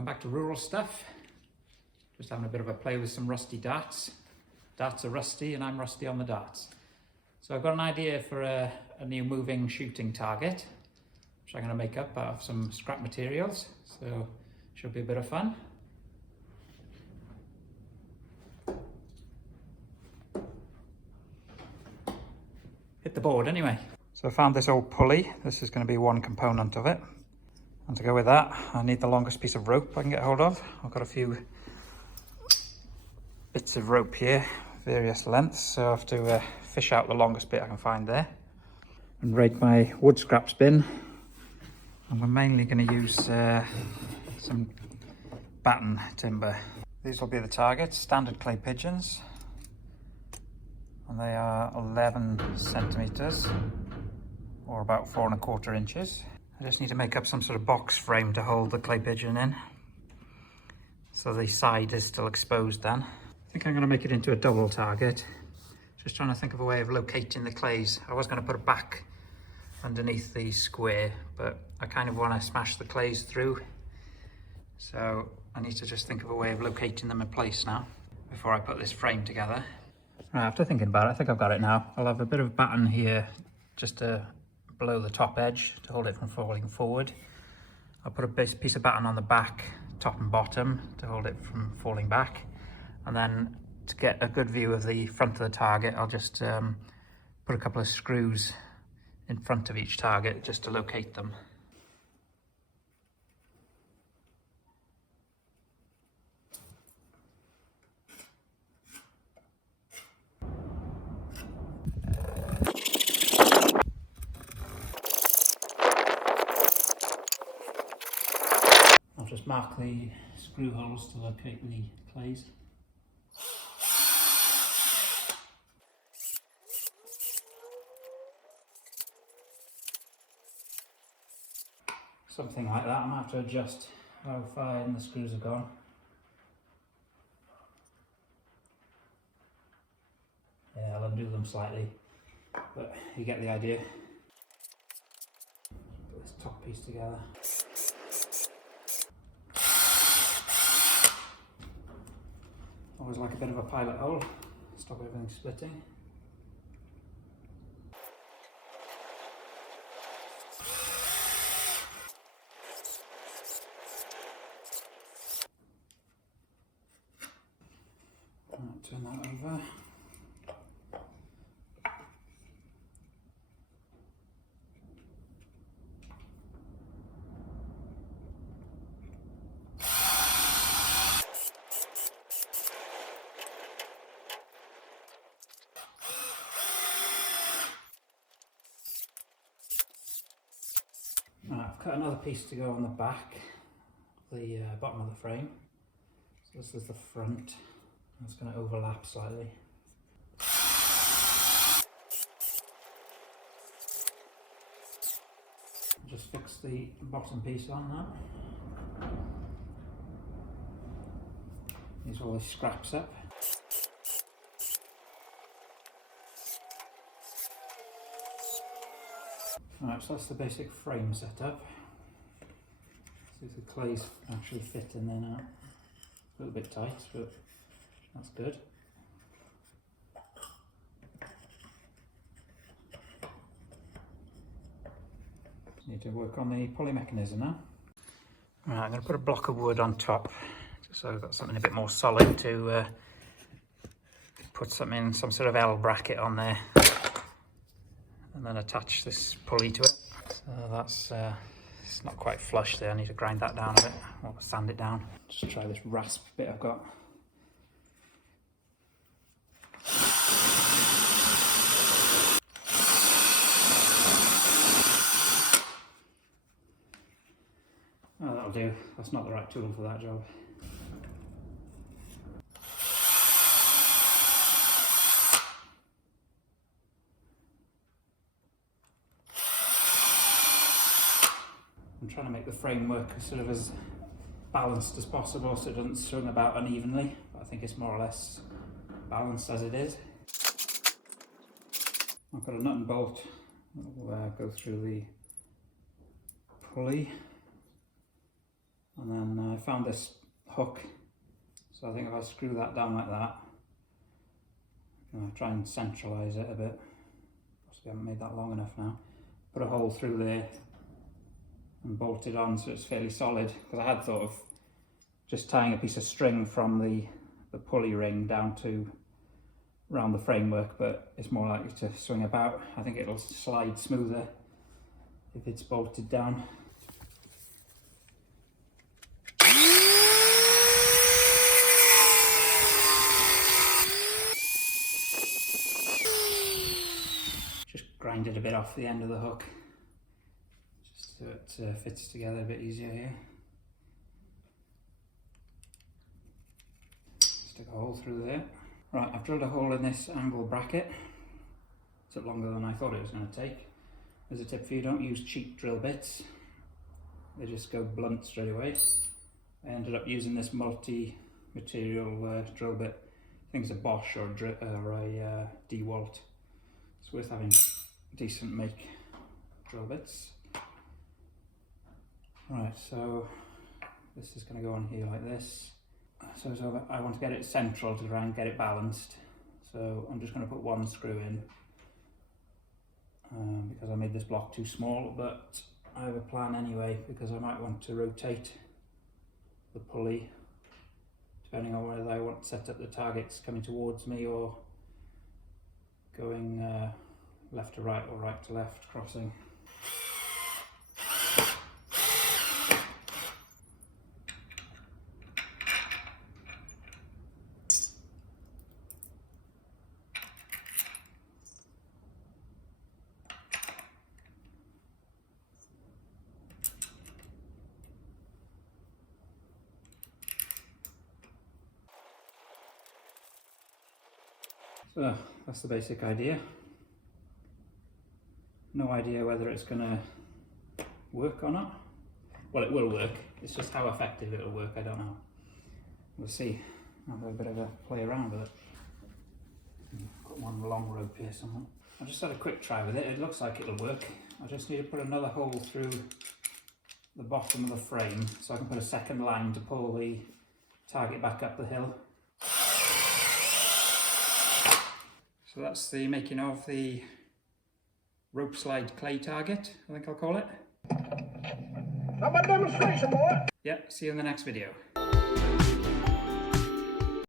Welcome back to Rural Stuff. Just having a bit of a play with some rusty darts. Darts are rusty and I'm rusty on the darts. So I've got an idea for a new moving shooting target, which I'm going to make up out of some scrap materials. So should be a bit of fun. Hit the board anyway. So I found this old pulley. This is going to be one component of it. And to go with that, I need the longest piece of rope I can get hold of. I've got a few bits of rope here, various lengths, so I have to fish out the longest bit I can find there. And rake my wood scraps bin. And we're mainly going to use some batten timber. These will be the targets, standard clay pigeons. And they are 11 centimeters, or about 4¼ inches. I just need to make up some sort of box frame to hold the clay pigeon in, so the side is still exposed then. I think I'm going to make it into a double target. Just trying to think of a way of locating the clays. I was going to put it back underneath the square, but I kind of want to smash the clays through. So I need to just think of a way of locating them in place now, before I put this frame together. Right, after thinking about it, I think I've got it now. I'll have a bit of batten here, just to below the top edge to hold it from falling forward. I'll put a piece of batten on the back, top and bottom, to hold it from falling back. And then to get a good view of the front of the target, I'll just put a couple of screws in front of each target just to locate them. Just mark the screw holes to locate the clays. Something like that. I'm going to have to adjust how far in the screws have gone. Yeah, I'll undo them slightly, but you get the idea. Put this top piece together. Always like a bit of a pilot hole, stop everything splitting. Right, turn that over. Right, I've cut another piece to go on the back, the bottom of the frame. So this is the front. It's going to overlap slightly. Just fix the bottom piece on now. These all these scraps up. Right, so that's the basic frame setup. See if the clays actually fit in there now. A little bit tight, but that's good. Need to work on the pulley mechanism now. Right, I'm going to put a block of wood on top, just so I've got something a bit more solid to put some sort of L bracket on there. And then attach this pulley to it. So that's it's not quite flush there. I need to grind that down a bit or sand it down. Just try this rasp bit I've got. Oh, that'll do. That's not the right tool for that job. I'm trying to make the framework sort of as balanced as possible so it doesn't swing about unevenly, but I think it's more or less balanced as it is. I've got a nut and bolt that will go through the pulley And then I found this hook, so I think if I screw that down like that, I'll try and centralise it a bit. Possibly haven't made that long enough now. Put a hole through there and bolt it on so it's fairly solid, because I had thought of just tying a piece of string from the pulley ring down to around the framework, but it's more likely to swing about. I think it'll slide smoother if it's bolted down. Just grind it a bit off the end of the hook, just so it fits together a bit easier here. Stick a hole through there. Right, I've drilled a hole in this angle bracket. It took longer than I thought it was going to take. As a tip for you, don't use cheap drill bits. They just go blunt straight away. I ended up using this multi-material drill bit. I think it's a Bosch or a DeWalt. It's worth having decent make drill bits. Right, so this is going to go on here like this. So I want to get it central to try and get it balanced. So I'm just going to put one screw in because I made this block too small, but I have a plan anyway, because I might want to rotate the pulley depending on whether I want to set up the targets coming towards me or going left to right or right to left, crossing. So that's the basic idea. No idea whether it's going to work or not. Well, it will work. It's just how effective it'll work, I don't know. We'll see. I'll have a bit of a play around with it. Got one long rope here somewhere. I just had a quick try with it. It looks like it'll work. I just need to put another hole through the bottom of the frame so I can put a second line to pull the target back up the hill. So that's the making of the rope slide clay target, I think I'll call it. How about demonstration, boy? Yeah, see you in the next video.